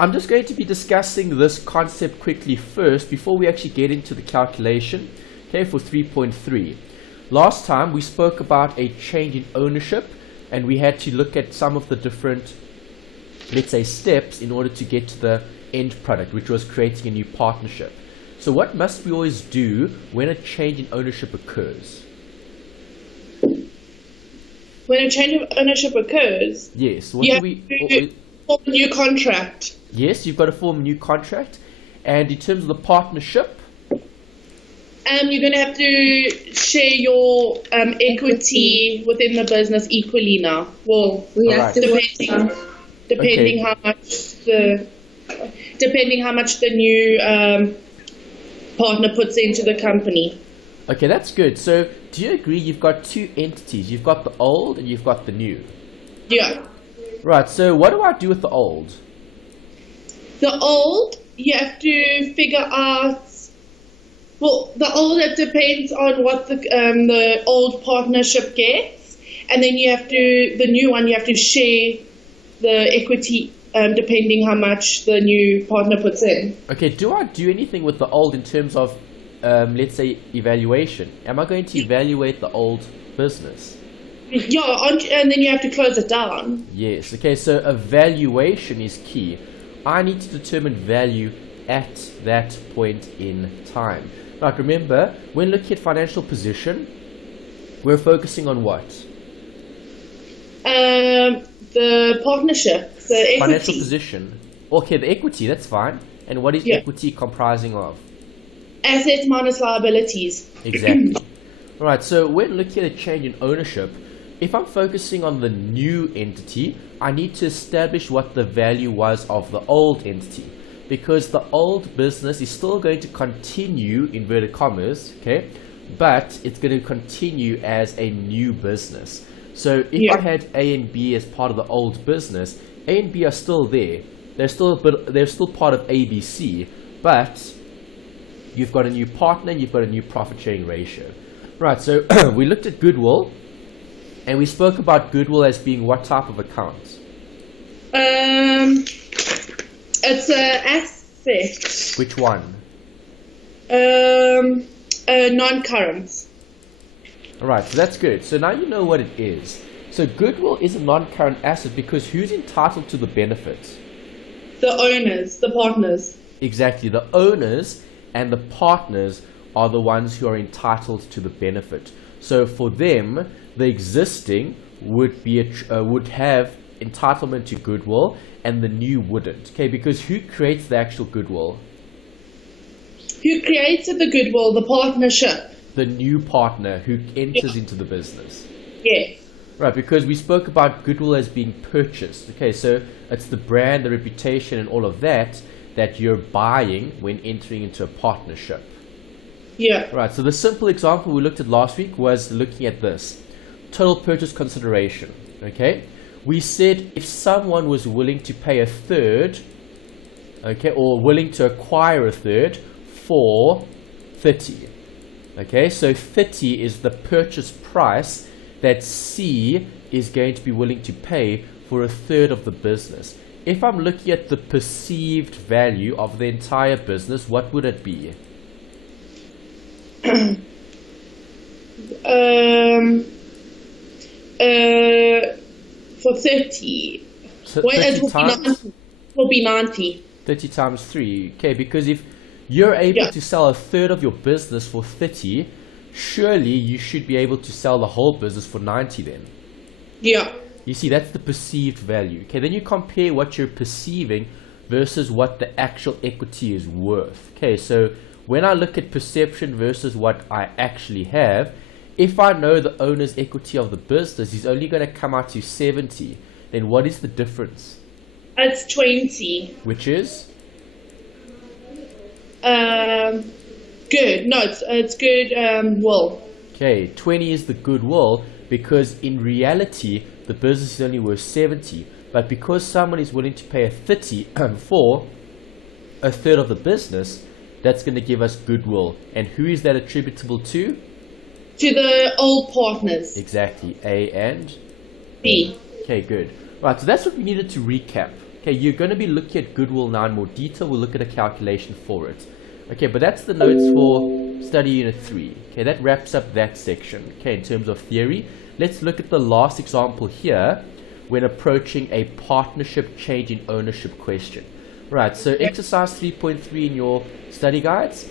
I'm just going to be discussing this concept quickly first before we actually get into the calculation, okay, for 3.3. Last time we spoke about a change in ownership, and we had to look at some of the different, let's say, steps in order to get to the end product, which was creating a new partnership. So what must we always do when a change in ownership occurs? When a change of ownership occurs, yes, you have to form a new contract. Yes, you've got to form a new contract. And in terms of the partnership, you're going to have to share your equity within the business equally now. Well, depending how much the new partner puts into the company. Okay, that's good. So do you agree you've got two entities? You've got the old and you've got the new. Yeah. Right, so what do I do with the old? The old, you have to figure out, well, the old, it depends on what the old partnership gets. And then the new one, you have to share the equity depending how much the new partner puts in. Okay, do I do anything with the old in terms of, let's say, evaluation? Am I going to evaluate the old business? Yeah, and then you have to close it down. Yes, okay, so evaluation is key. I need to determine value at that point in time. Right, remember, when looking at financial position, we're focusing on what? The partnership, the equity. Financial position. Okay, the equity, that's fine. And what is equity comprising of? Assets minus liabilities. Exactly. Alright, so when looking at a change in ownership, if I'm focusing on the new entity, I need to establish what the value was of the old entity. Because the old business is still going to continue, inverted commas, okay? But it's going to continue as a new business. So if I had A and B as part of the old business, A and B are still there. They're still part of ABC, but you've got a new partner and you've got a new profit sharing ratio. Right, so we looked at Goodwill, and we spoke about Goodwill as being what type of account? It's an asset. Which one? Non-current. Alright, so that's good. So now you know what it is. So Goodwill is a non-current asset because who's entitled to the benefits? The owners, the partners. Exactly. The owners and the partners are the ones who are entitled to the benefit. So for them, the existing would have entitlement to Goodwill and the new wouldn't. Okay, because who creates the actual Goodwill? Who created the Goodwill? The partnership. The new partner who enters into the business. Yes. Right, because we spoke about Goodwill as being purchased. Okay, so it's the brand, the reputation, and all of that you're buying when entering into a partnership. Yeah. Right, so the simple example we looked at last week was looking at this. Total purchase consideration. Okay, we said if someone was willing to pay a third, okay, or willing to acquire a third for 30. Okay, so 30 is the purchase price that C is going to be willing to pay for a third of the business. If I'm looking at the perceived value of the entire business, what would it be? For 30. So well, 30 it will times? be 90. Will be 90. 30 times 3. Okay, because if you're able to sell a third of your business for 30, surely you should be able to sell the whole business for 90 then. Yeah. You see, that's the perceived value. Okay, then you compare what you're perceiving versus what the actual equity is worth. Okay, so when I look at perception versus what I actually have, if I know the owner's equity of the business is only going to come out to 70, then what is the difference? It's 20. Which is? Good. No, it's good. Will. Okay, 20 is the goodwill because in reality the business is only worth 70, but because someone is willing to pay a 30 for a third of the business, that's going to give us goodwill. And who is that attributable to? To the old partners. Exactly, A and B. Okay, good. Right, so that's what we needed to recap. Okay, you're going to be looking at Goodwill now in more detail. We'll look at a calculation for it. Okay, but that's the notes for study unit 3. Okay, that wraps up that section. Okay, in terms of theory, let's look at the last example here when approaching a partnership change in ownership question. Right, so exercise 3.3 in your study guides,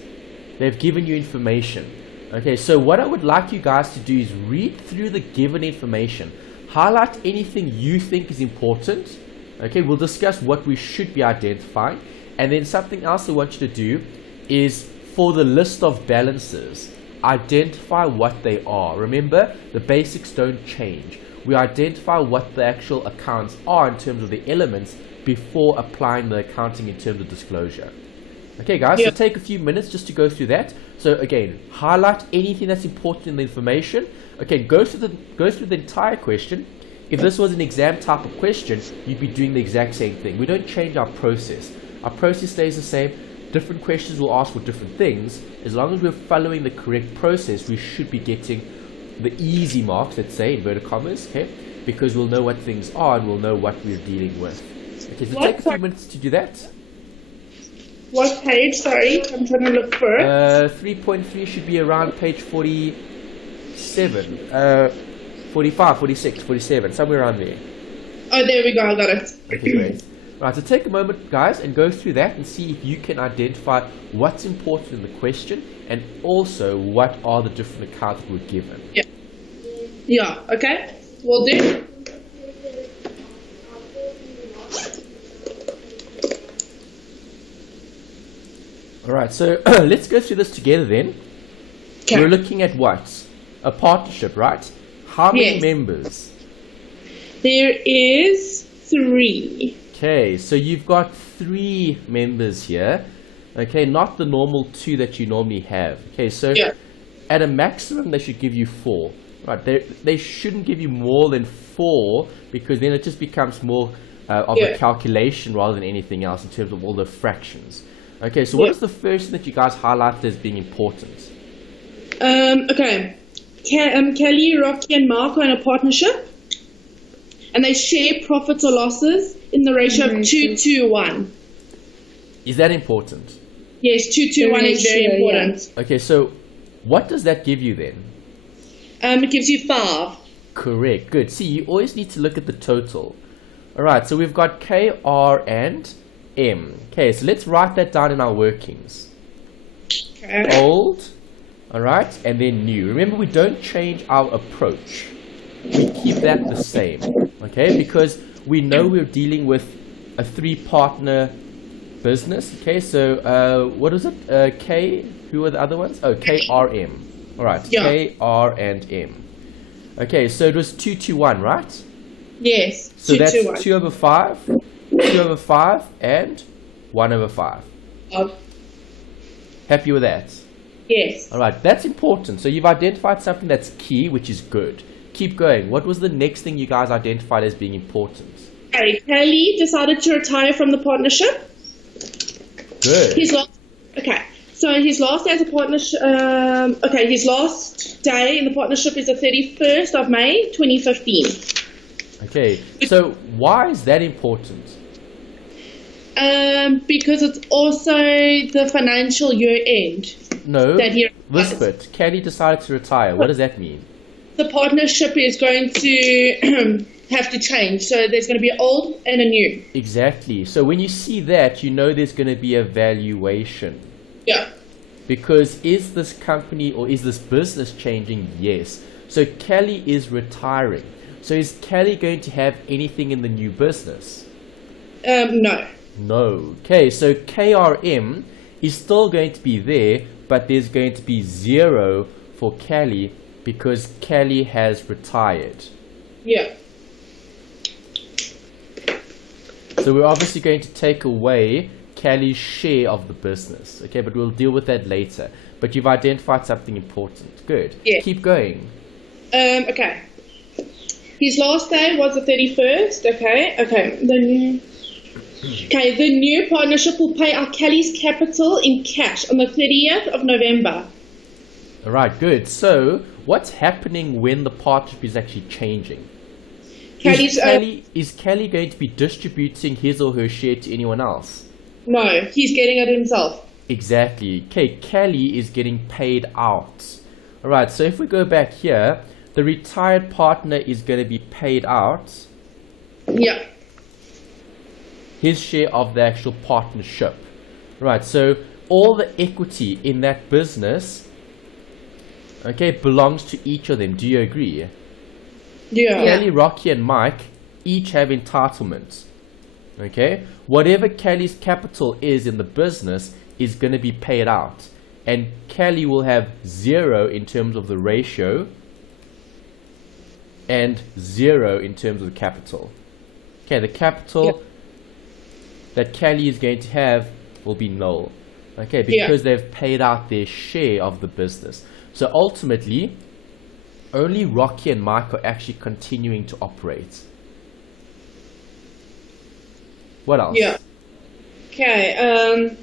they've given you information. Okay, so what I would like you guys to do is read through the given information, highlight anything you think is important. Okay, we'll discuss what we should be identifying, and then something else I want you to do is for the list of balances, identify what they are. Remember, the basics don't change. We identify what the actual accounts are in terms of the elements before applying the accounting in terms of disclosure. Okay guys, so take a few minutes just to go through that. So again, highlight anything that's important in the information. Okay, go through the entire question. If this was an exam type of question, you'd be doing the exact same thing. We don't change our process. Our process stays the same. Different questions will ask for different things. As long as we're following the correct process, we should be getting the easy marks, let's say, inverted commas, okay? Because we'll know what things are and we'll know what we're dealing with. Okay, so take a few minutes to do that. What page? Sorry, I'm trying to look for it. 3.3 should be around page 47, 45, 46, 47, somewhere around there. Oh, there we go, I got it. Okay, great. Right, so take a moment, guys, and go through that and see if you can identify what's important in the question and also what are the different accounts that were given. Yeah, okay, will do. Alright, so let's go through this together then. Okay. We're looking at what? A partnership, right? How many members? There is 3. Okay, so you've got 3 members here. Okay, not the normal 2 that you normally have. Okay, so at a maximum they should give you 4. Right, they shouldn't give you more than 4 because then it just becomes more of a calculation rather than anything else in terms of all the fractions. Okay, so what is the first thing that you guys highlighted as being important? Okay. Kelly, Rocky, and Mark are in a partnership, and they share profits or losses in the ratio of 2-to-1. Is that important? Yes, 2-to-1 is very important. Okay, so what does that give you then? It gives you 5. Correct, good. See, you always need to look at the total. Alright, so we've got K, R, and M. Okay, so let's write that down in our workings. Okay. Old, alright, and then new. Remember, we don't change our approach. We keep that the same, okay, because we know we're dealing with a 3-partner business. Okay, so what is it? K, who are the other ones? Oh, K, R, M. Alright, K, R, and M. Okay, so it was 2-to-1, right? Yes, so 2-to-1. That's 2 over 5, 2 over 5, and 1 over 5. Happy with that? Yes. Alright, that's important. So you've identified something that's key, which is good. Keep going. What was the next thing you guys identified as being important? Okay, Kelly decided to retire from the partnership. Good. His last day as a partnership. His last day in the partnership is the 31st of May, 2015. Okay, so why is that important? Because it's also the financial year end. No, this bit. Kelly decided to retire. What does that mean? The partnership is going to have to change. So there's going to be an old and a new. Exactly. So when you see that, you know there's going to be a valuation. Yeah. Because is this company or is this business changing? Yes. So Kelly is retiring. So is Kelly going to have anything in the new business? No. No. Okay, so KRM is still going to be there, but there's going to be 0 for Kelly because Kelly has retired. Yeah. So we're obviously going to take away Kelly's share of the business. Okay, but we'll deal with that later. But you've identified something important. Good. Yeah. Keep going. Okay. His last day was the 31st. Okay. The new partnership will pay out Kelly's capital in cash on the 30th of November. All right, good. So what's happening when the partnership is actually changing? Kelly's Is Kelly going to be distributing his or her share to anyone else? no, he's getting it himself. Exactly. Okay, Kelly is getting paid out. Alright, so if we go back here, the retired partner is going to be paid out Yeah. his share of the actual partnership. Right, so all the equity in that business, okay, belongs to each of them. Do you agree? Yeah. Kelly, Rocky, and Mike each have entitlements. Okay, whatever Kelly's capital is in the business is going to be paid out, and Kelly will have 0 in terms of the ratio and 0 in terms of the capital. Okay, the capital that Kelly is going to have will be null. Okay, because they've paid out their share of the business. So ultimately, only Rocky and Mike are actually continuing to operate. What else? Yeah. Okay.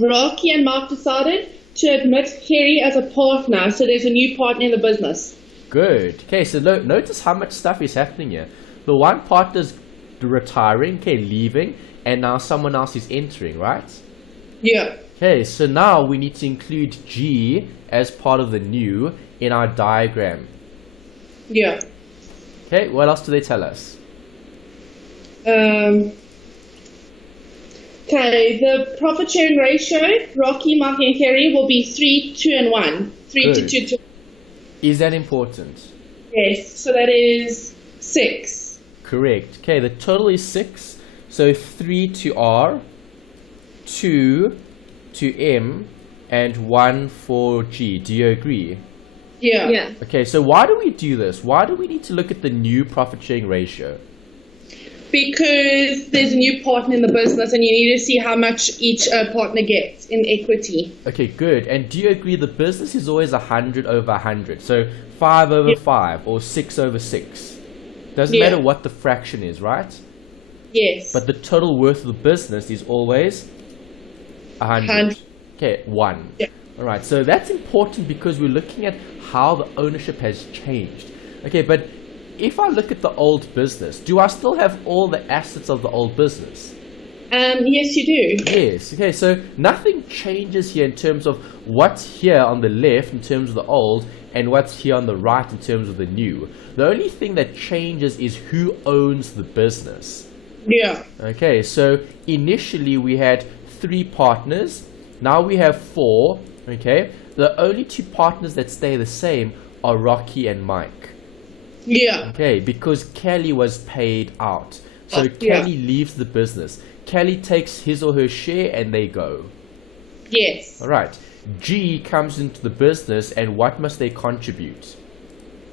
Rocky and Mark decided to admit Kerry as a partner, so there's a new partner in the business. Good. Okay, so notice how much stuff is happening here. The one partner's retiring, okay, leaving, and now someone else is entering, right? Yeah. Okay, so now we need to include G as part of the new in our diagram. Yeah. Okay, what else do they tell us? Okay, the profit sharing ratio, Rocky, Mark, and Kerry will be 3, 2, and 1. 3 Good. to 2 to. Is that important? Yes, so that is 6. Correct. Okay, the total is 6. So 3 to R, 2 to M, and 1 for G. Do you agree? Yeah. Yeah. Okay, so why do we do this? Why do we need to look at the new profit sharing ratio? Because there's a new partner in the business and you need to see how much each partner gets in equity. Okay, good. And do you agree the business is always 100 over 100? So 5 over 5 or 6 over 6. Doesn't matter what the fraction is, right? Yes. But the total worth of the business is always 100. Okay, 1. Yeah. All right, so that's important because we're looking at how the ownership has changed. Okay, but if I look at the old business, do I still have all the assets of the old business? Yes, you do. Yes. Okay, so nothing changes here in terms of what's here on the left in terms of the old and what's here on the right in terms of the new. The only thing that changes is who owns the business. Yeah. Okay, so initially we had 3 partners. Now we have 4. Okay, the only 2 partners that stay the same are Rocky and Mike. Yeah. Okay, because Kelly was paid out. So Kelly leaves the business. Kelly takes his or her share and they go. Yes. Alright. G comes into the business and what must they contribute?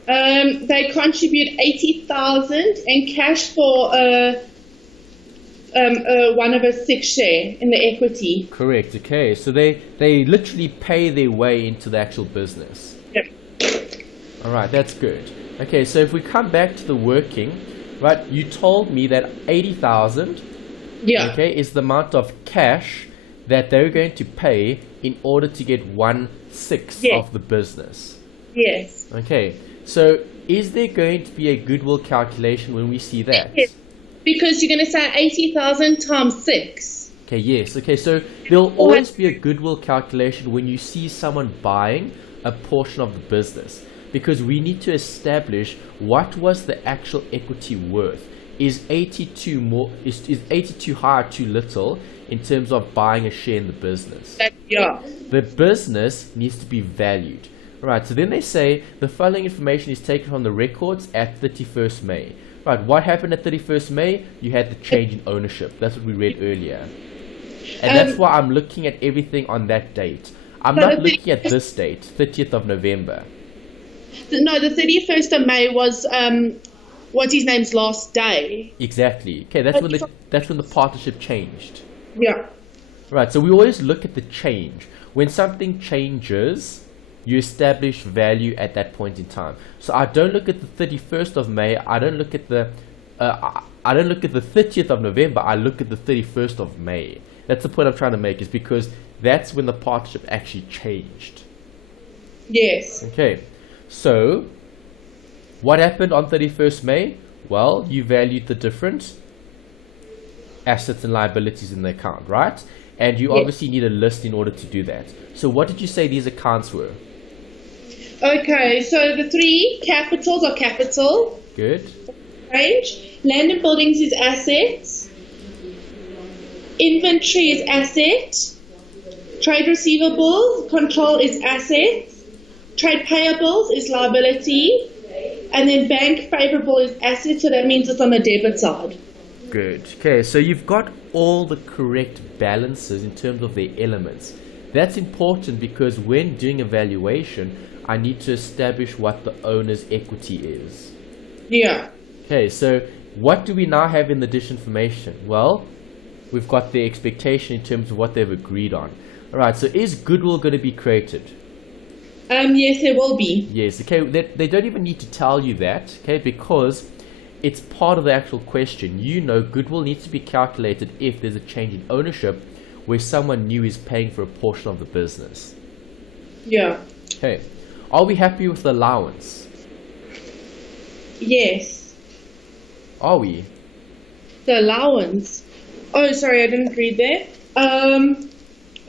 They contribute 80,000 and cash for 1 over 6 share in the equity. Correct, okay. So they literally pay their way into the actual business. Yep. Alright, that's good. Okay, so if we come back to the working, right, you told me that 80,000 okay, is the amount of cash that they're going to pay in order to get 1/6 of the business. Yes. Okay, so is there going to be a goodwill calculation when we see that? Yes. Because you're going to say 80,000 times 6. Okay, yes. Okay, so there'll always be a goodwill calculation when you see someone buying a portion of the business. Because we need to establish what was the actual equity worth. Is 82 is 82 high or too little in terms of buying a share in the business? Yeah. The business needs to be valued. Right, so then they say the following information is taken from the records at 31st May. Right, what happened at 31st May? You had the change in ownership. That's what we read earlier. And that's why I'm looking at everything on that date. I'm not looking at this date, 30th of November. No, the 31st of May was what's his name's last day. Exactly. Okay, that's when the partnership changed. Yeah. Right, so we always look at the change. When something changes, you establish value at that point in time. So I don't look at the 31st of May. I don't look at the 30th of November. I look at the 31st of May. That's the point I'm trying to make. Is because that's when the partnership actually changed. Yes. Okay. So, what happened on 31st May? Well, you valued the different assets and liabilities in the account, right? And you obviously need a list in order to do that. So what did you say these accounts were? Okay, so the three capitals are capital. Good. Range. Land and buildings is assets. Inventory is asset. Trade receivables, control is assets. Trade payables is liability. And then bank favorable is asset, so that means it's on the debit side. Good. Okay, so you've got all the correct balances in terms of their elements. That's important because when doing a valuation, I need to establish what the owner's equity is. Yeah. Okay, so what do we now have in the disinformation? Well, we've got the expectation in terms of what they've agreed on. Alright, so is goodwill going to be created? Yes, there will be. Yes, okay, they don't even need to tell you that, okay, because it's part of the actual question. You know goodwill needs to be calculated if there's a change in ownership where someone new is paying for a portion of the business. Yeah. Okay, are we happy with the allowance? Yes. Are we? The allowance. Oh, sorry, I didn't read that.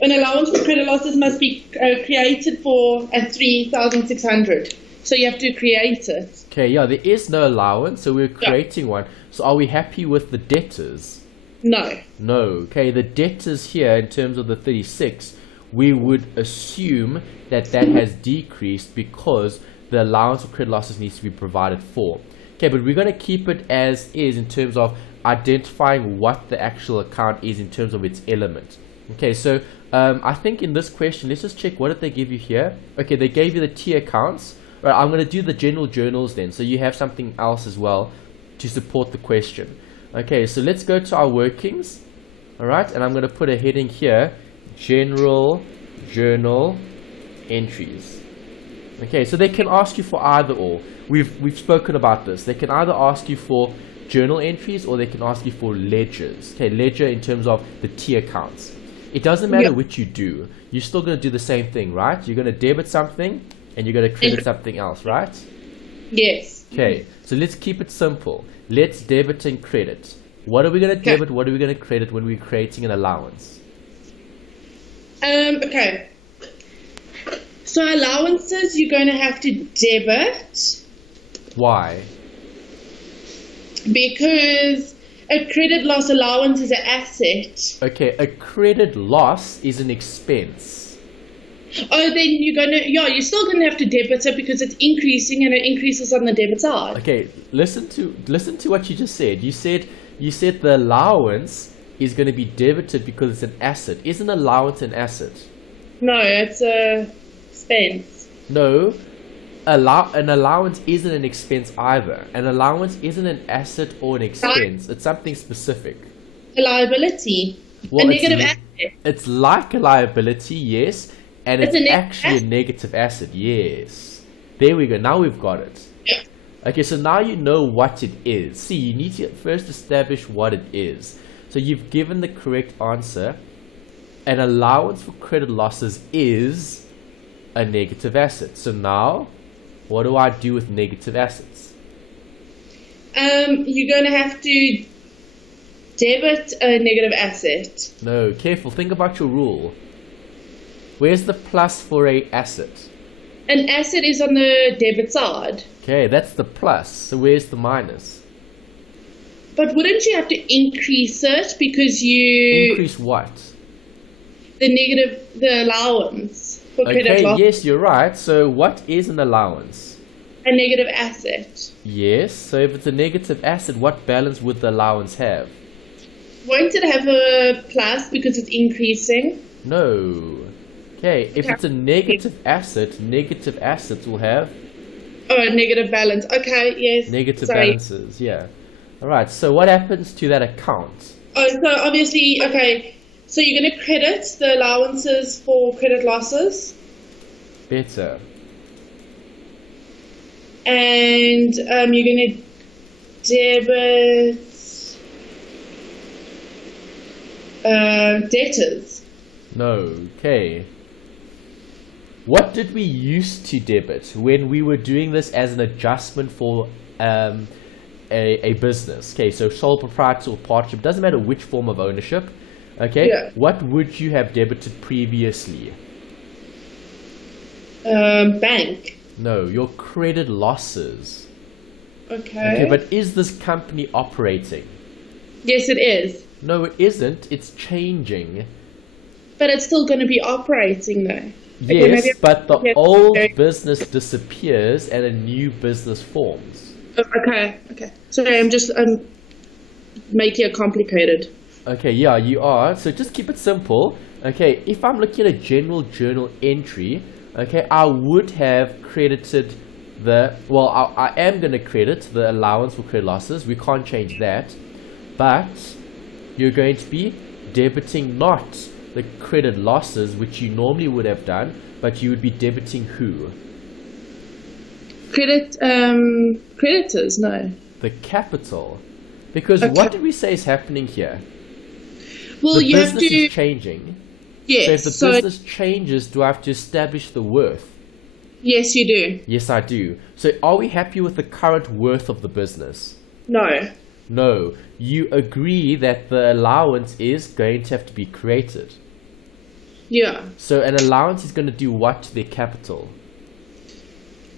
An allowance for credit losses must be created for at 3,600. So you have to create it. Okay, yeah, there is no allowance, so we're creating one. So are we happy with the debtors? No. No. Okay, the debtors here, in terms of the 36, we would assume that that has decreased because the allowance for credit losses needs to be provided for. Okay, but we're going to keep it as is in terms of identifying what the actual account is in terms of its element. Okay, so I think in this question, let's just check what did they give you here. Okay, they gave you the T accounts. Right, I'm going to do the general journals then, so you have something else as well to support the question. Okay, so let's go to our workings. Alright, and I'm going to put a heading here, general journal entries. Okay, so they can ask you for either or. We've spoken about this. They can either ask you for journal entries or they can ask you for ledgers. Okay, ledger in terms of the T accounts. It doesn't matter which you do. You're still going to do the same thing, right? You're going to debit something and you're going to credit something else, right? Yes. Okay, so let's keep it simple. Let's debit and credit. What are we going to debit? What are we going to credit when we're creating an allowance? Okay. So allowances, you're going to have to debit. Why? Because a credit loss allowance is an asset. Okay, a credit loss is an expense. Oh, then you're still gonna have to debit it because it's increasing and it increases on the debit side. Okay, listen to what you just said. You said the allowance is going to be debited because it's an asset. Isn't allowance an asset? No, it's a expense. No, an allowance isn't an expense either. An allowance isn't an asset or an expense. It's something specific. A liability. Well, a negative asset. It's like a liability, yes. And it's actually a negative asset, yes. There we go. Now we've got it. Yeah. Okay, so now you know what it is. See, you need to first establish what it is. So you've given the correct answer. An allowance for credit losses is a negative asset. So now, what do I do with negative assets? You're going to have to debit a negative asset. No, careful. Think about your rule. Where's the plus for a asset? An asset is on the debit side. Okay, that's the plus. So where's the minus? But wouldn't you have to increase it because you... Increase what? The allowance for credit loss. Yes, you're right. So what is an allowance? A negative asset. Yes, so if it's a negative asset, what balance would the allowance have? Won't it have a plus because it's increasing? No. Okay, if it's a negative asset, negative assets will have... Oh, a negative balance. Okay, yes. Negative balances, yeah. Alright, so what happens to that account? Oh, so obviously, okay, so you're going to credit the allowances for credit losses. Better. And you're going to debit debtors. No, okay. What did we used to debit when we were doing this as an adjustment for a a business. Okay, so sole proprietor or partnership, doesn't matter which form of ownership. Okay, Yeah. what would you have debited previously? Bank. No, your credit losses. Okay. Okay, but is this company operating? Yes, it is. No, it isn't. It's changing. But it's still going to be operating though. Yes, but the Yeah. old Okay. business disappears and a new business forms. Okay. Sorry, I'm making it complicated. Okay, yeah, you are. So just keep it simple. Okay, if I'm looking at a general journal entry, okay, I would have credited I am going to credit the allowance for credit losses. We can't change that. But you're going to be debiting not the credit losses, which you normally would have done, but you would be debiting who? Creditors, no. The capital. Because Okay. what did we say is happening here? Well, The you have business to. is changing. Yes. So if the business changes, do I have to establish the worth? Yes, you do. Yes, I do. So are we happy with the current worth of the business? No. No. You agree that the allowance is going to have to be created. Yeah. So an allowance is going to do what to their capital?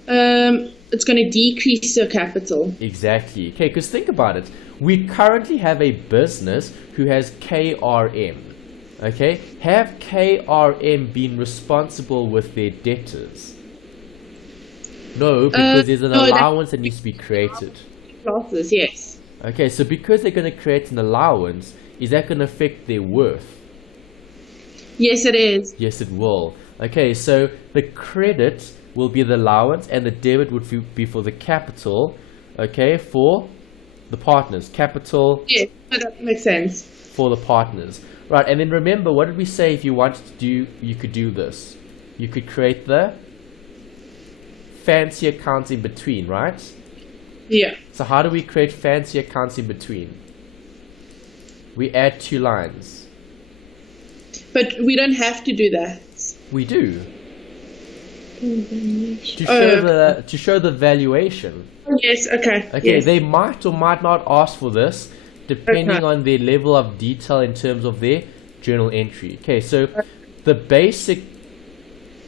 It's going to decrease your capital. Exactly. Okay, because think about it. We currently have a business who has KRM. Okay? Have KRM been responsible with their debtors? No, because there's an no, allowance that needs to be created. Losses, yes. Okay, so because they're going to create an allowance, is that going to affect their worth? Yes, it is. Yes, it will. Okay, so the credit will be the allowance and the debit would be for the capital, okay, for the partners. Capital Yes, that makes sense. for the partners. Right, and then remember, what did we say if you wanted to do, you could do this? You could create the fancy accounts in between, right? Yeah. So how do we create fancy accounts in between? We add 2 lines. But we don't have to do that. We do. To show the valuation. Yes, okay. Okay, yes. they might or might not ask for this depending Okay. on their level of detail in terms of their journal entry. Okay, so the basic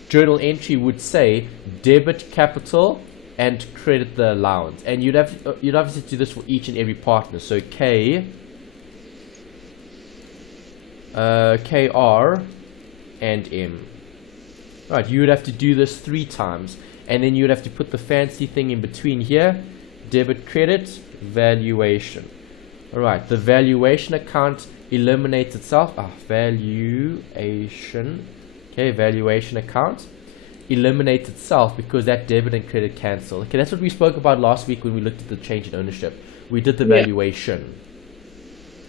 journal entry would say debit capital and credit the allowance, and you'd obviously do this for each and every partner. So KR and M. Right, you would have to do this 3 times, and then you would have to put the fancy thing in between here: debit, credit, valuation. All right, the valuation account eliminates itself. Valuation. Okay, valuation account eliminates itself because that debit and credit cancel. Okay, that's what we spoke about last week when we looked at the change in ownership. We did the valuation.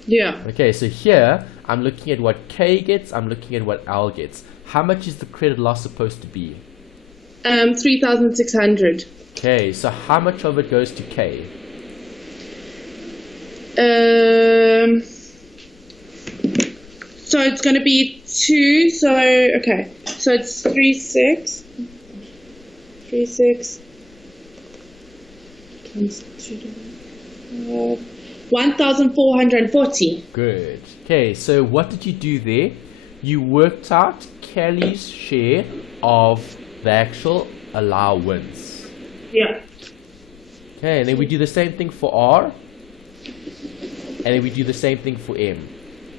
Yeah. Okay, so here I'm looking at what K gets, I'm looking at what L gets. How much is the credit loss supposed to be? 3,600. Okay, so how much of it goes to K? So it's going to be 2. So okay. So it's 3,600 times 2. 1,440. Good. Okay, so what did you do there? You worked out Kelly's share of the actual allowance. Yeah. Okay, and then we do the same thing for R. And then we do the same thing for M.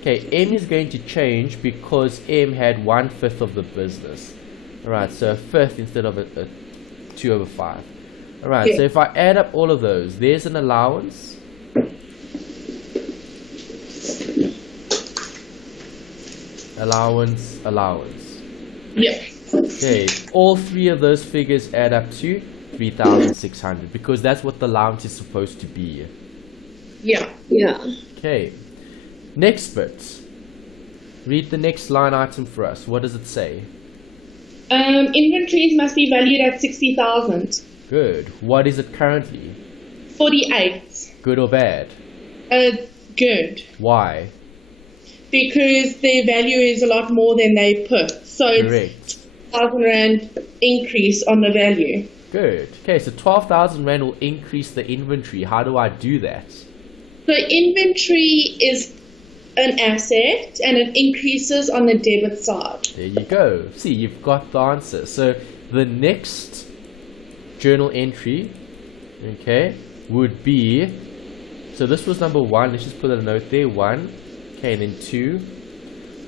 Okay, M is going to change because M had 1/5 of the business. Alright, so a fifth instead of a 2/5. Alright, Yeah. so if I add up all of those, there's an allowance. Allowance. Yeah. Okay, all 3 of those figures add up to 3,600 because that's what the allowance is supposed to be. Yeah. Okay, next bit. Read the next line item for us. What does it say? Inventories must be valued at 60,000. Good. What is it currently? 48. Good or bad? Good. Why? Because their value is a lot more than they put. So Correct. it's 1,000 Rand increase on the value. Good. Okay, so 12,000 Rand will increase the inventory. How do I do that? So inventory is an asset and it increases on the debit side. There you go. See, you've got the answer. So the next journal entry, okay, would be, so this was number 1. Let's just put a note there. 1. Okay, and then 2.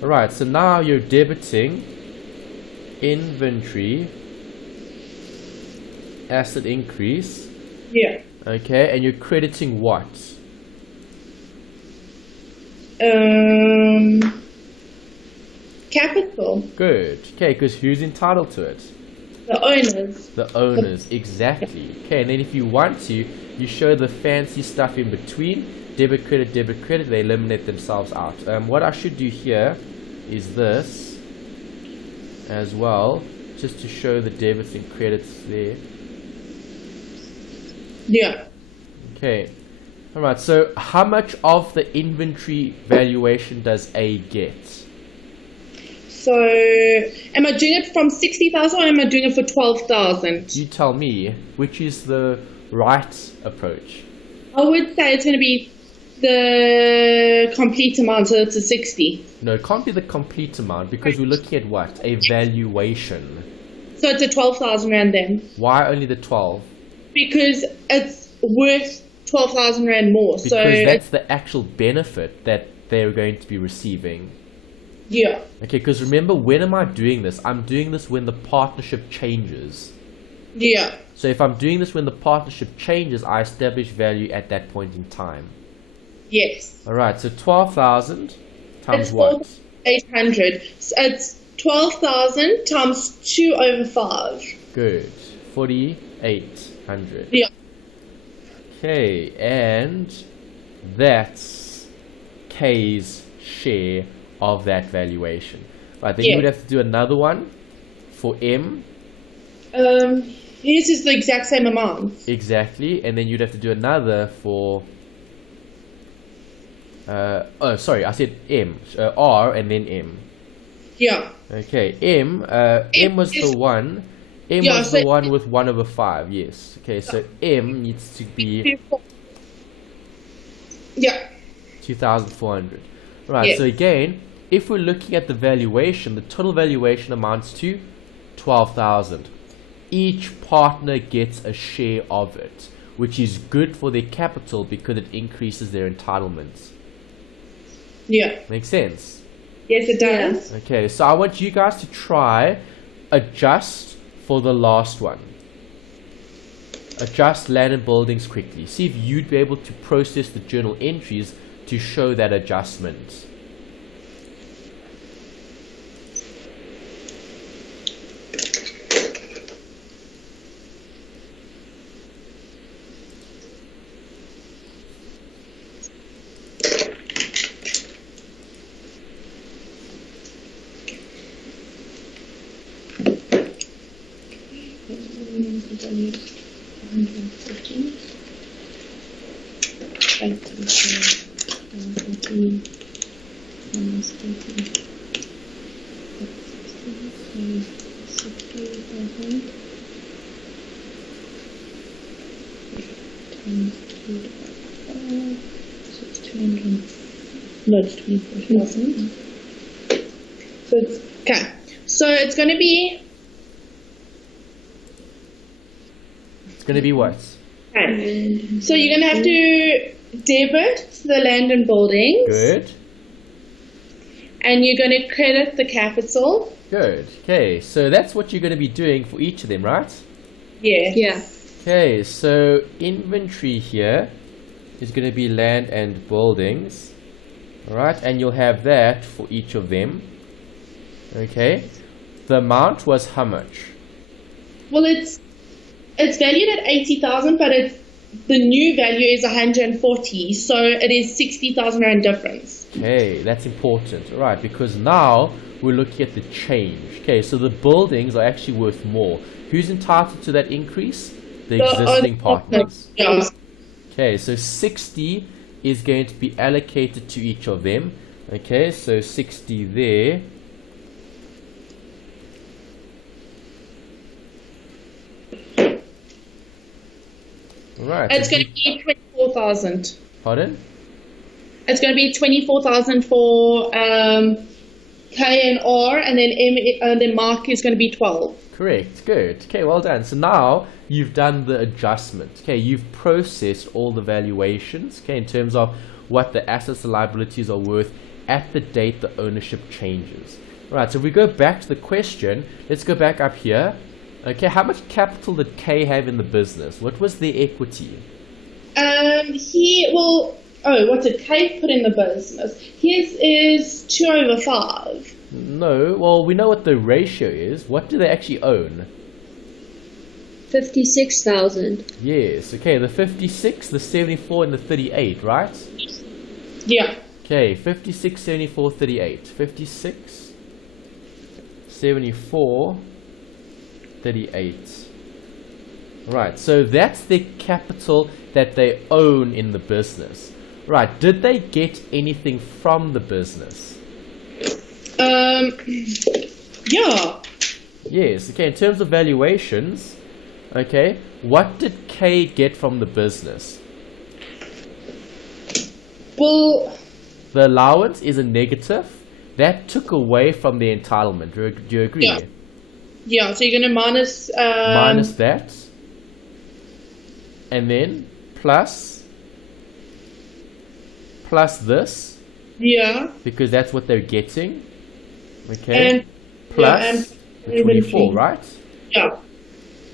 Alright, so now you're debiting inventory asset increase. Yeah. Okay, and you're crediting what? Capital. Good. Okay, because who's entitled to it? The owners. The owners, exactly. Okay, and then if you want to, you show the fancy stuff in between. Debit, credit, they eliminate themselves out. What I should do here is this as well, just to show the debits and credits there. Yeah. Okay. Alright, so how much of the inventory valuation does A get? So, am I doing it from 60,000 or am I doing it for 12,000? You tell me, which is the right approach? I would say it's going to be the complete amount, so it's a 60. No, it can't be the complete amount because we're looking at what? A valuation. So it's a 12,000 Rand then. Why only the 12? Because it's worth 12,000 Rand more. Because so that's the actual benefit that they're going to be receiving. Yeah. Okay, because remember, when am I doing this? I'm doing this when the partnership changes. Yeah. So if I'm doing this when the partnership changes, I establish value at that point in time. Yes. Alright, so 12,000 times It's what? 800. So it's 12,000 times 2 over 5. Good. 4,800. Yeah. Okay, and that's K's share of that valuation. Right, then you would have to do another one for M. This is the exact same amount. Exactly, and then you'd have to do another for oh sorry, I said M. R and then M. Yeah. Okay, M was the one. M Yeah, was so the one with 1 over 5, yes. Okay, so M needs to be Yeah. 2,400. Right, Yes. so again, if we're looking at the valuation, the total valuation amounts to 12,000. Each partner gets a share of it, which is good for their capital because it increases their entitlements. Yeah. Makes sense? Yes, it does. Okay, so I want you guys to try adjust for the last one. Adjust land and buildings quickly. See if you'd be able to process the journal entries to show that adjustment. No, it's 24,000. So it's okay. So it's going to be. It's going to be what? Okay. So you're going to have to debit the land and buildings. Good. And you're going to credit the capital. Good. Okay, so that's what you're going to be doing for each of them, right? Yeah. Yeah. Okay, so inventory here is going to be land and buildings. Alright, and you'll have that for each of them. Okay. The amount was how much? Well, it's valued at 80,000, but the new value is 140, so it is 60,000 Rand difference. Okay, that's important. Alright, because now we're looking at the change. Okay, so the buildings are actually worth more. Who's entitled to that increase? The existing partners. Yeah. Okay, so 60 is going to be allocated to each of them. Okay, so 60 there. Right. It's going to be 24,000. Pardon? It's going to be 24,000 for K and R, and then then Mark is going to be 12. Correct. Good. Okay, well done. So now you've done the adjustment. Okay, you've processed all the valuations, okay, in terms of what the assets and liabilities are worth at the date the ownership changes. Right, so if we go back to the question, let's go back up here. Okay, how much capital did K have in the business? What was their equity? What did K put in the business? His is 2/5. No, well, we know what the ratio is. What do they actually own? 56,000. Yes, okay, the 56, the 74, and the 38, right? Yeah. Okay, 56, 74, 38. 56, 74, 38. Right, so that's the capital that they own in the business. Right, did they get anything from the business? Yeah. Yes, okay, in terms of valuations, okay, what did K get from the business? Well, The allowance is a negative. That took away from the entitlement. Do you agree? Yeah. Yeah, so you're going to minus... Minus that. And then plus this, Yeah. because that's what they're getting. Okay. And... Plus the 24, right? Yeah.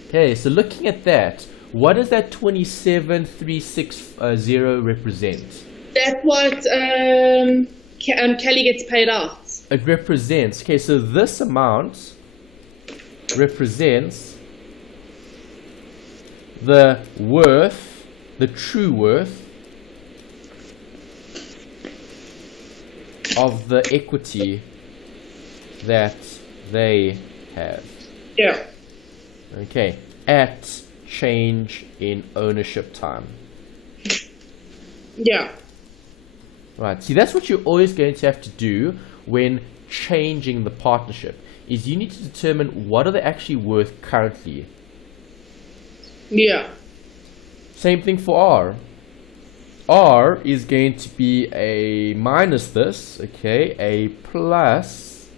Okay, so looking at that, what does that 27,360 represent? That's what Kelly gets paid out. It represents, okay, so this amount represents the worth, the true worth of the equity that they have. Yeah. Okay, at change in ownership time. Yeah. Right, see, that's what you're always going to have to do when changing the partnership, is you need to determine what are they actually worth currently. Yeah. Same thing for R. R is going to be a minus this, okay, a plus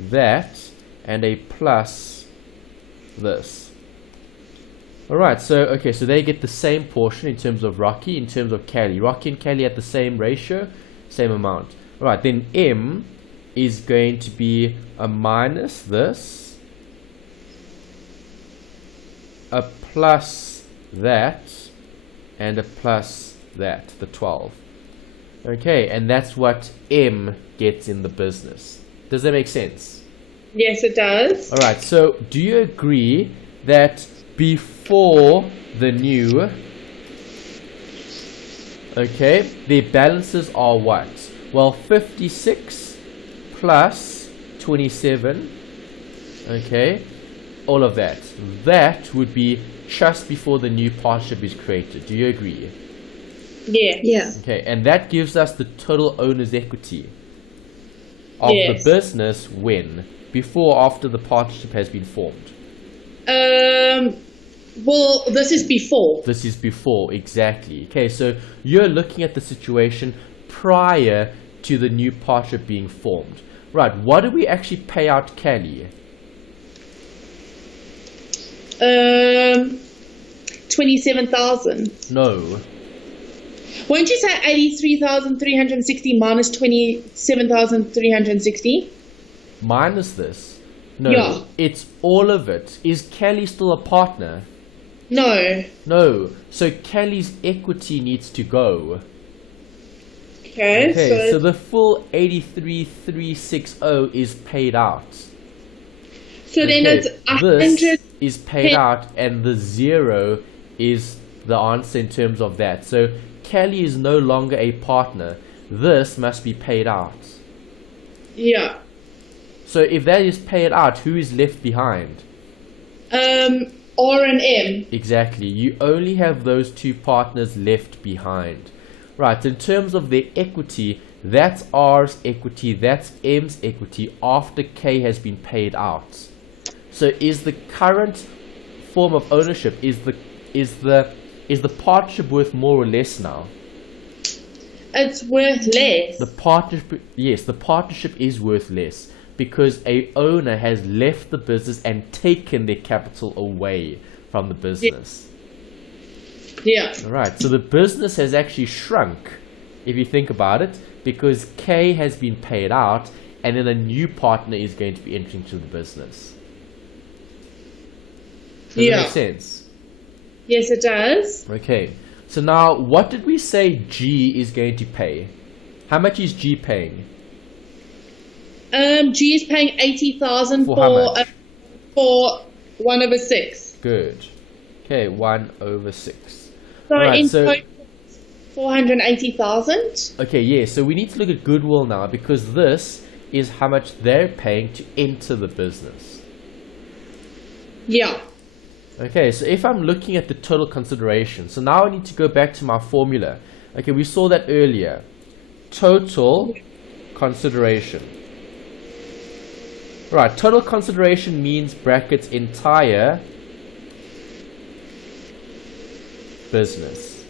that, and a plus this. Alright, so, okay, so they get the same portion in terms of Rocky, in terms of Kelly. Rocky and Kelly at the same ratio, same amount. Alright, then M is going to be a minus this, a plus that, and a plus that, the 12. Okay, and that's what M gets in the business. Does that make sense? Yes, it does. Alright, so do you agree that before the new, okay, their balances are what? Well, 56 plus 27, okay, all of that. That would be just before the new partnership is created. Do you agree? Yeah. Yeah. Okay, and that gives us the total owner's equity of Yes. the business when? Before or after the partnership has been formed? Well, this is before. This is before, exactly. Okay, so you're looking at the situation prior to the new partnership being formed. Right, what do we actually pay out Kelly? 27,000. No. Won't you say 83,360 minus 27,360? Minus this? No, Yeah. it's all of it. Is Kelly still a partner? No. No. So Kelly's equity needs to go. Okay, Okay, so so the full 83,360 is paid out. then Okay, it's this 100. is paid out, and the 0 is the answer in terms of that. So Kelly is no longer a partner. This must be paid out. Yeah. So if that is paid out, who is left behind? R and M. Exactly. You only have those two partners left behind. Right, in terms of their equity, that's R's equity, that's M's equity after K has been paid out. So is the current form of ownership, is the is the partnership worth more or less now? It's worth less. The partnership, yes, the partnership is worth less because a owner has left the business and taken their capital away from the business. Yeah. All right, so the business has actually shrunk, if you think about it, because K has been paid out, and then a new partner is going to be entering into the business. Does that make sense? Yes, it does. Okay, so now what did we say G is going to pay? How much is G paying? G is paying 80,000 For how much? for 1/6. Good. Okay, 1/6. So Right, in so- total, 480,000. Okay, yeah, so we need to look at goodwill now because this is how much they're paying to enter the business. Yeah. Okay, so if I'm looking at the total consideration, so now I need to go back to my formula. Okay, we saw that earlier. Total consideration. Right, total consideration means brackets entire business.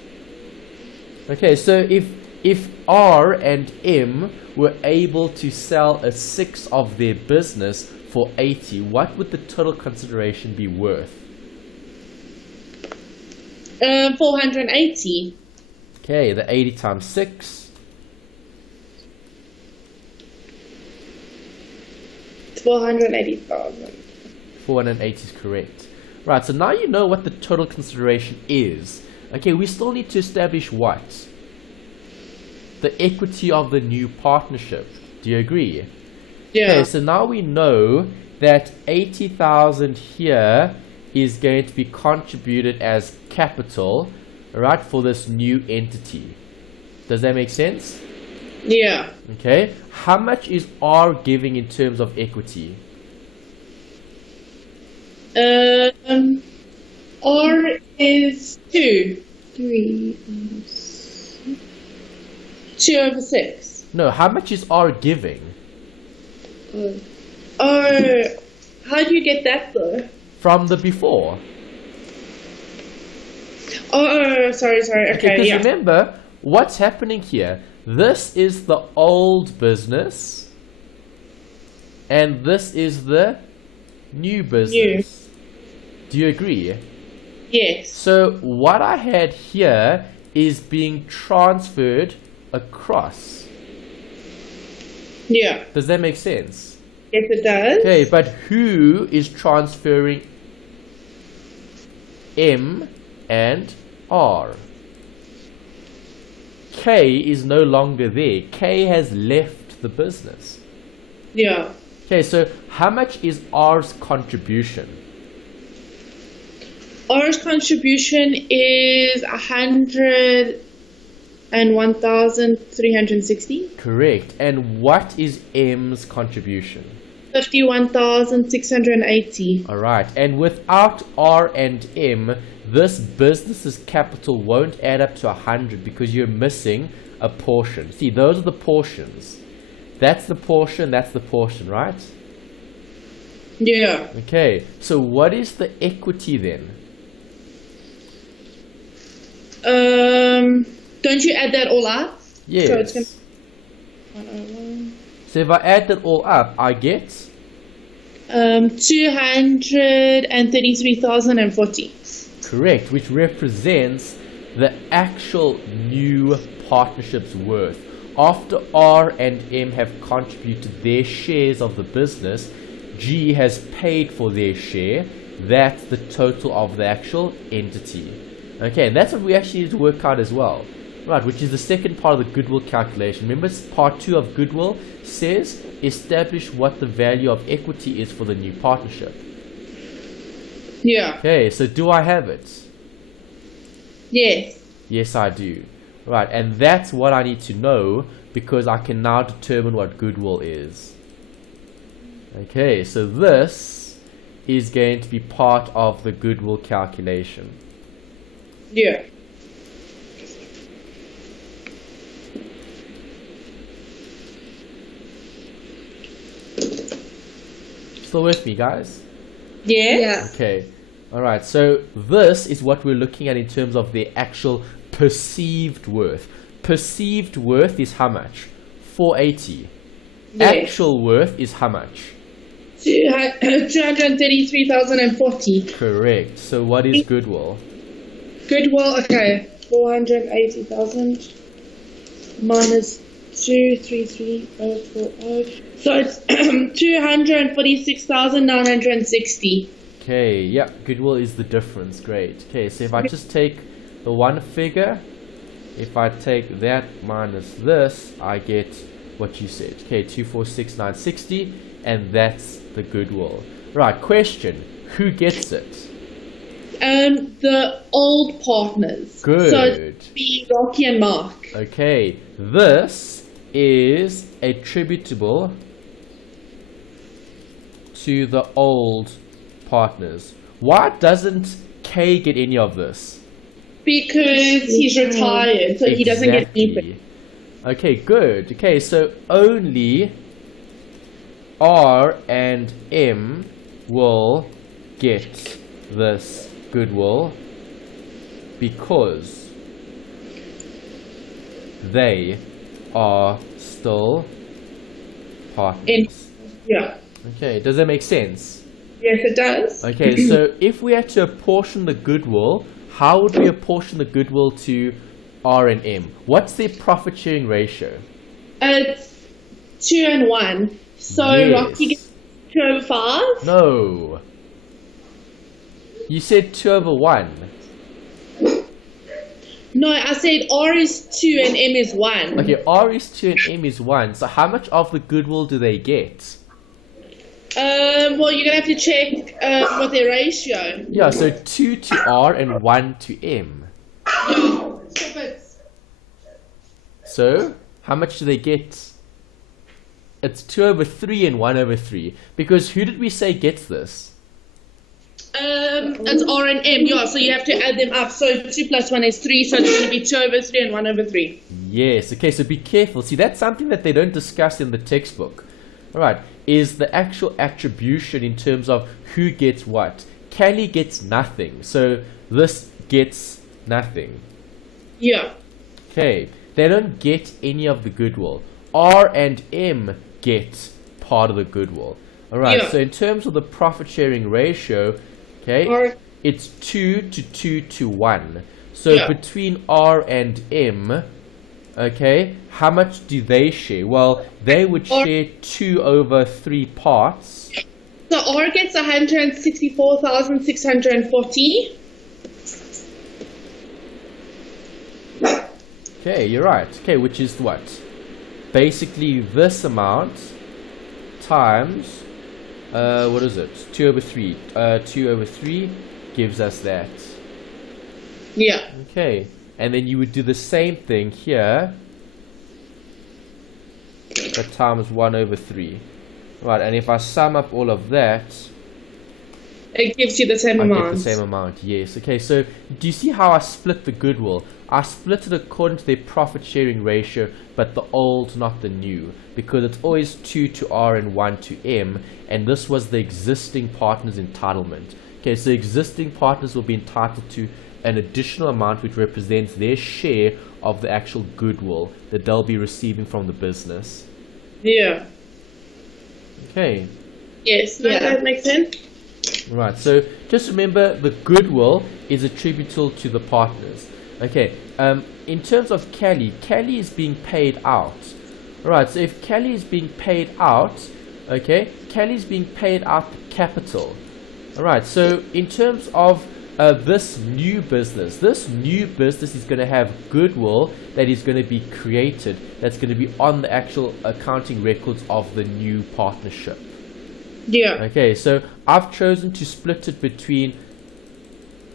Okay, so if R and M were able to sell a 6 of their business for 80, what would the total consideration be worth? 480. Okay, the 80 times 6. 480,000. 480 is correct. Right, so now you know what the total consideration is. Okay, we still need to establish what? The equity of the new partnership. Do you agree? Yeah. Okay, so now we know that 80,000 here is going to be contributed as capital, right, for this new entity. Does that make sense? Yeah. Okay, how much is R giving in terms of equity? R is 2. 2/6. No, how much is R giving? Oh, how do you get that though? From the before. Sorry. Okay, Because yeah. remember, what's happening here? This is the old business, and this is the new business. Do you agree? Yes. So what I had here is being transferred across. Yeah. Does that make sense? Yes, it does. Okay, but who is transferring M and R? K is no longer there. K has left the business. Yeah. Okay, so how much is R's contribution? R's contribution is 101,360. Correct. And what is M's contribution? 51,680. All right. And without R and M, this business's capital won't add up to 100 because you're missing a portion. See, those are the portions. That's the portion, that's the portion, right? Yeah. Okay. So what is the equity then? Don't you add that all up? Yes. So it's gonna 101. So if I add that all up, I get 233,040. correct, which represents the actual new partnership's worth. After R and M have contributed their shares of the business, G has paid for their share. That's the total of the actual entity. Okay, and that's what we actually need to work out as well. Right, which is the second part of the Goodwill calculation. Remember, part 2 of Goodwill says establish what the value of equity is for the new partnership. Yeah. Okay, so do I have it? Yes. Yes, I do. Right, and that's what I need to know because I can now determine what goodwill is. Okay, so this is going to be part of the goodwill calculation. Yeah. Still with me, guys? Yeah. Okay, Alright, so this is what we're looking at in terms of their actual perceived worth. Perceived worth is how much? 480. Yes. Actual worth is how much? 233,040. Correct. So what is goodwill? Goodwill, okay. 480,000 minus 233,040. So it's 246,960. Okay, yeah, goodwill is the difference. Great. Okay, so if I just take the one figure, if I take that minus this, I get what you said. Okay, 246,960, and that's the goodwill. Right, question. Who gets it? The old partners. Good. So it'd be Rocky and Mark. Okay, this is attributable to the old partners. Why doesn't K get any of this? Because he's retired, so he doesn't get anything. Okay, good. Okay, so only R and M will get this goodwill because they are still partners. Yeah. Okay, does that make sense? Yes, it does. Okay, so if we had to apportion the goodwill, how would we apportion the goodwill to R and M? What's their profit sharing ratio? It's 2 and 1. So Yes. Rocky gets 2/5. No. You said 2/1. No, I said R is 2 and M is 1. Okay, R is 2 and M is 1. So how much of the goodwill do they get? Well, you're gonna have to check what their ratio. Yeah, so 2 to R and 1 to M. So how much do they get? It's 2/3 and 1/3. Because who did we say gets this? It's R and M, yeah, so you have to add them up. So 2 plus 1 is 3, so it's going to be 2/3 and 1/3. Yes, okay, so be careful. See, that's something that they don't discuss in the textbook. Alright, is the actual attribution in terms of who gets what. Callie gets nothing, so this gets nothing. Yeah. Okay, they don't get any of the goodwill. R and M get part of the goodwill. Alright, Yeah. so in terms of the profit sharing ratio, okay, R- it's 2 to 2 to 1. So Yeah. between R and M, okay, how much do they share? Well, they would R- share 2/3 parts. So R gets 164,640. Okay, you're right. Okay, which is what? Basically this amount times, what is it? 2/3. 2/3 gives us that. Yeah. Okay, and then you would do the same thing here, but times 1/3. Right, and if I sum up all of that, It gives you the same I amount. get the same amount, yes. Okay, so do you see how I split the goodwill? I split it according to their profit sharing ratio, but the old, not the new, because it's always 2 to R and 1 to M, and this was the existing partner's entitlement. Okay, so existing partners will be entitled to an additional amount which represents their share of the actual goodwill that they'll be receiving from the business. Yeah. Okay. Yes. No, that makes sense. Right, so just remember the goodwill is attributable to the partners. Okay, in terms of Callie is being paid out. Alright, so if Callie is being paid out, okay, Callie's being paid out capital. Alright, so in terms of this new business is going to have goodwill that is going to be created, that's going to be on the actual accounting records of the new partnership. Yeah. Okay, so I've chosen to split it between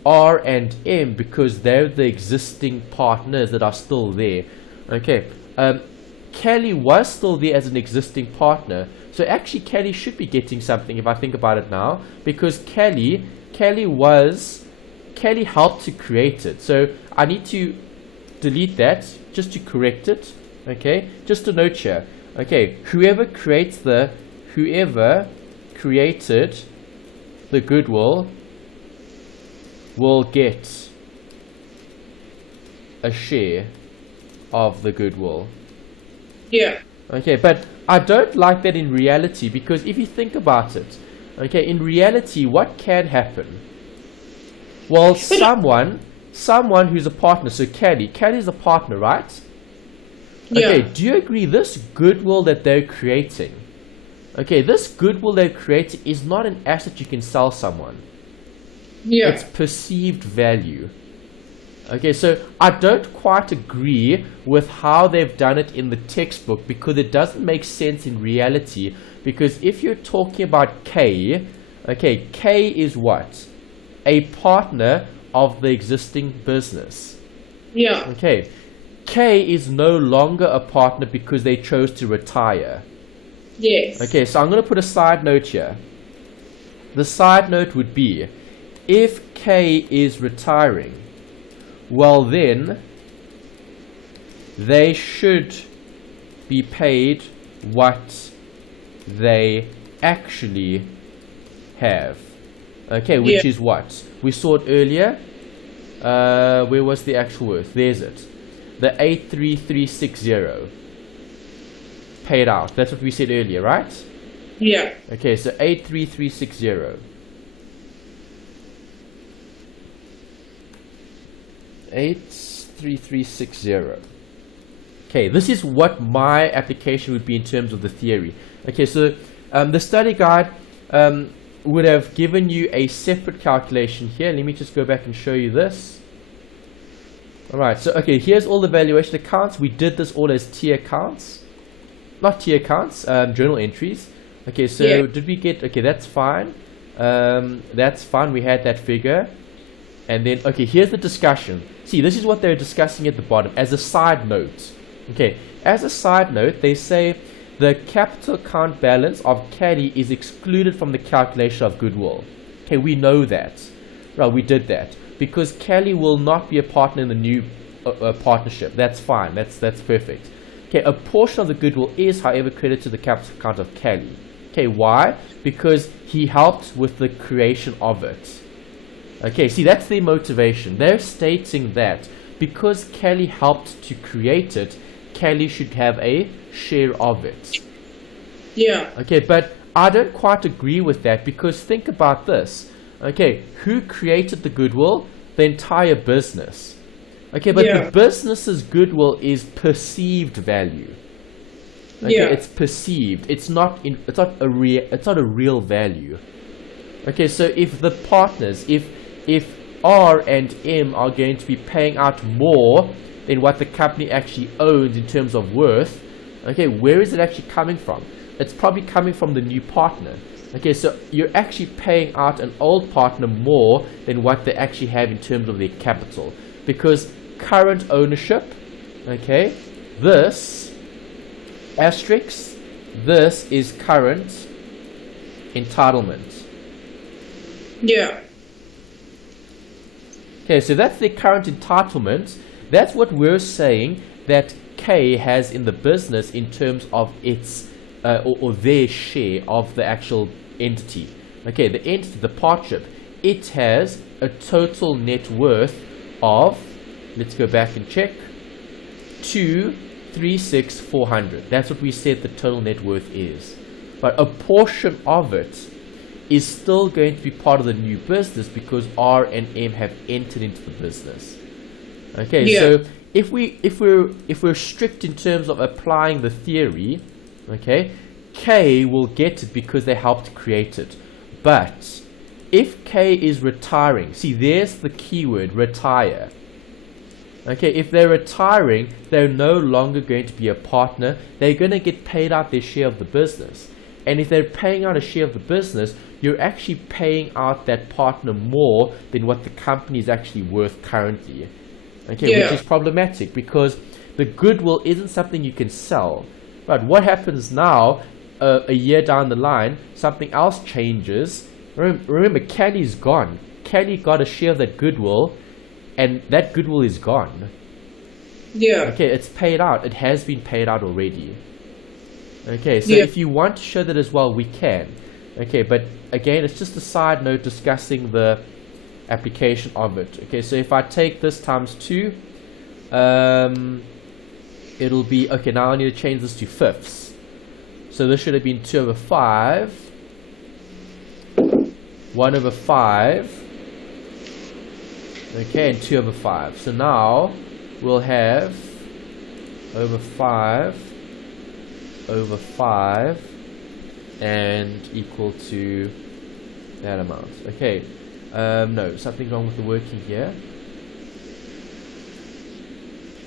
R and M because they're the existing partners that are still there. Okay, Callie was still there as an existing partner, so actually Callie should be getting something if I think about it now, because Callie helped to create it. So I need to delete that just to correct it. Okay, just a note here. Okay, whoever created the goodwill will get a share of the goodwill. Yeah. Okay, but I don't like that in reality, because if you think about it, okay, in reality, what can happen? Well, someone who's a partner, so Kelly's a partner, right? Okay, Yeah. do you agree this goodwill that they're creating, okay, this goodwill they're creating is not an asset you can sell someone. Yeah. It's perceived value. Okay, so I don't quite agree with how they've done it in the textbook, because it doesn't make sense in reality. Because if you're talking about K, okay, K is what? A partner of the existing business. Yeah. Okay, K is no longer a partner because they chose to retire. Yes. Okay, so I'm going to put a side note here. The side note would be, if K is retiring, well then, they should be paid what they actually have. Okay, which is what? We saw it earlier. Where was the actual worth? There's it. The 83360 paid out. That's what we said earlier, right? Yeah. Okay, so 83360. 83360. Okay, this is what my application would be in terms of the theory. Okay, so the study guide would have given you a separate calculation here. Let me just go back and show you this. Alright, so okay, here's all the valuation accounts. We did this all as tier accounts. Not tier accounts, journal entries. Okay, so did we get, okay, that's fine. That's fine, we had that figure. And then, okay, here's the discussion. See, this is what they're discussing at the bottom as a side note. Okay, as a side note, they say the capital account balance of Caddy is excluded from the calculation of goodwill. Okay, we know that. Right, we did that. Because Kelly will not be a partner in the new partnership. That's fine. That's perfect. Okay, a portion of the goodwill is, however, credited to the capital account of Kelly. Okay, why? Because he helped with the creation of it. Okay, see, that's their motivation. They're stating that because Kelly helped to create it, Kelly should have a share of it. Yeah. Okay, but I don't quite agree with that, because think about this. Okay, who created the goodwill? The entire business. Okay, but the business's goodwill is perceived value. Okay, it's perceived. It's not a real value. Okay, so if the partners, if R and M are going to be paying out more than what the company actually owns in terms of worth, okay, where is it actually coming from? It's probably coming from the new partner. Okay, so you're actually paying out an old partner more than what they actually have in terms of their capital. Because current ownership, okay, this asterisk, this is current entitlement. Yeah. Okay, so that's the current entitlement. That's what we're saying that K has in the business in terms of its or their share of the actual entity. Okay, the entity, the partnership, it has a total net worth of, let's go back and check, 236,400. That's what we said the total net worth is. But a portion of it is still going to be part of the new business because R and M have entered into the business. Okay, so if we're strict in terms of applying the theory, okay, K will get it because they helped create it. But if K is retiring, see, there's the keyword, retire. Okay, if they're retiring, they're no longer going to be a partner. They're going to get paid out their share of the business. And if they're paying out a share of the business, you're actually paying out that partner more than what the company is actually worth currently. Okay, which is problematic because the goodwill isn't something you can sell. But what happens now, a year down the line, something else changes. Remember, Kelly's gone. Kelly got a share of that goodwill, and that goodwill is gone. Yeah. Okay, it's paid out. It has been paid out already. Okay, so if you want to show that as well, we can. Okay, but again, it's just a side note discussing the application of it. Okay, so if I take this times 2, it'll be, okay, now I need to change this to fifths. So this should have been 2 over 5, 1 over 5, okay, and 2 over 5. So now we'll have over 5 over 5 and equal to that amount. Okay, no, something's wrong with the working here.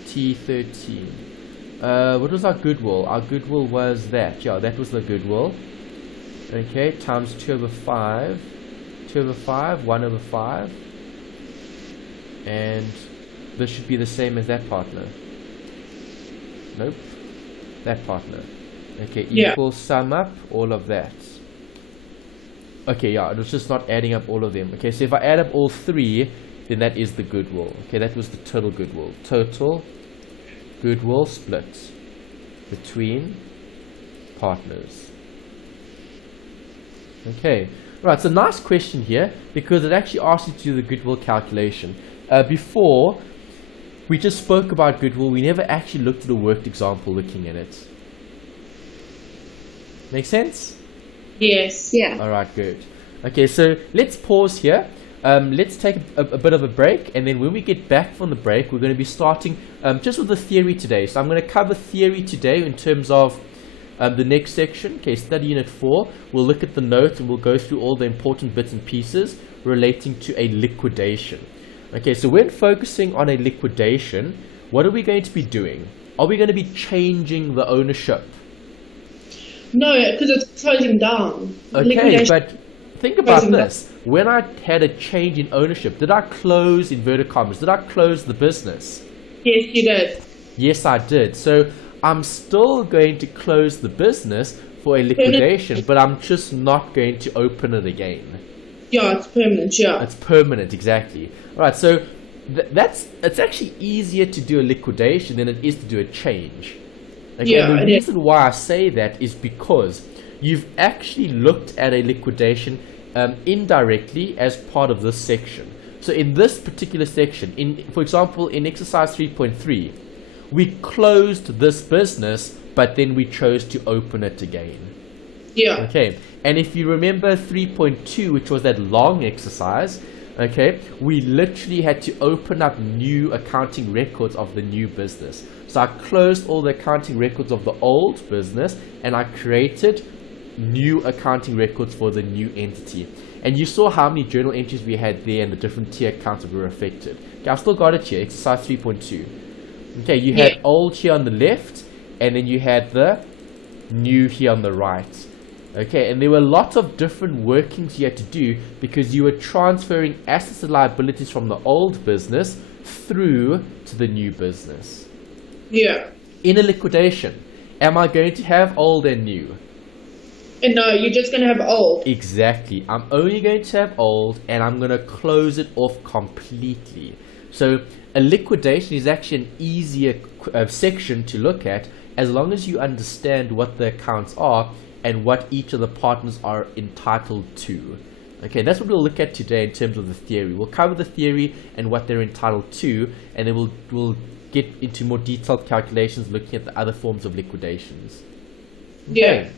T13. What was our goodwill? Our goodwill was that. Yeah, that was the goodwill. Okay, times 2 over 5. 2 over 5, 1 over 5. And this should be the same as that partner. Nope. That partner. Okay, equal sum up all of that. Okay, yeah, it was just not adding up all of them. Okay, so if I add up all 3, then that is the goodwill. Okay, that was the total goodwill. Total goodwill split between partners. Okay, right, so nice question here because it actually asks you to do the goodwill calculation. Before, we just spoke about goodwill, we never actually looked at a worked example looking at it. Make sense? Yes. Yeah. Alright, good. Okay, so let's pause here. Let's take a bit of a break, and then when we get back from the break, we're going to be starting just with the theory today. So I'm going to cover theory today in terms of the next section. Okay, study unit 4. We'll look at the notes and we'll go through all the important bits and pieces relating to a liquidation. Okay, so when focusing on a liquidation, what are we going to be doing? Are we going to be changing the ownership? No, because it's closing down. Okay, but think about this. When I had a change in ownership, did I close, inverted commas, did I close the business? Yes, you did. Yes, I did. So I'm still going to close the business for a liquidation, but I'm just not going to open it again. Yeah, it's permanent, yeah. It's permanent, exactly. All right, so it's actually easier to do a liquidation than it is to do a change. Okay, yeah, and the reason why I say that is because you've actually looked at a liquidation indirectly as part of this section. So in this particular section, for example, in exercise 3.3, we closed this business, but then we chose to open it again. Yeah. Okay, and if you remember 3.2, which was that long exercise, okay, we literally had to open up new accounting records of the new business. So I closed all the accounting records of the old business and I created new accounting records for the new entity. And you saw how many journal entries we had there and the different tier accounts that were affected. Okay, I've still got it here, exercise 3.2. Okay, you had old here on the left and then you had the new here on the right. Okay, and there were a lot of different workings you had to do because you were transferring assets and liabilities from the old business through to the new business. Yeah. In a liquidation, am I going to have old and new? And no, you're just going to have old. Exactly. I'm only going to have old and I'm going to close it off completely. So a liquidation is actually an easier section to look at as long as you understand what the accounts are and what each of the partners are entitled to. Okay, that's what we'll look at today in terms of the theory. We'll cover the theory and what they're entitled to, and then we'll get into more detailed calculations looking at the other forms of liquidations. Okay. Yeah.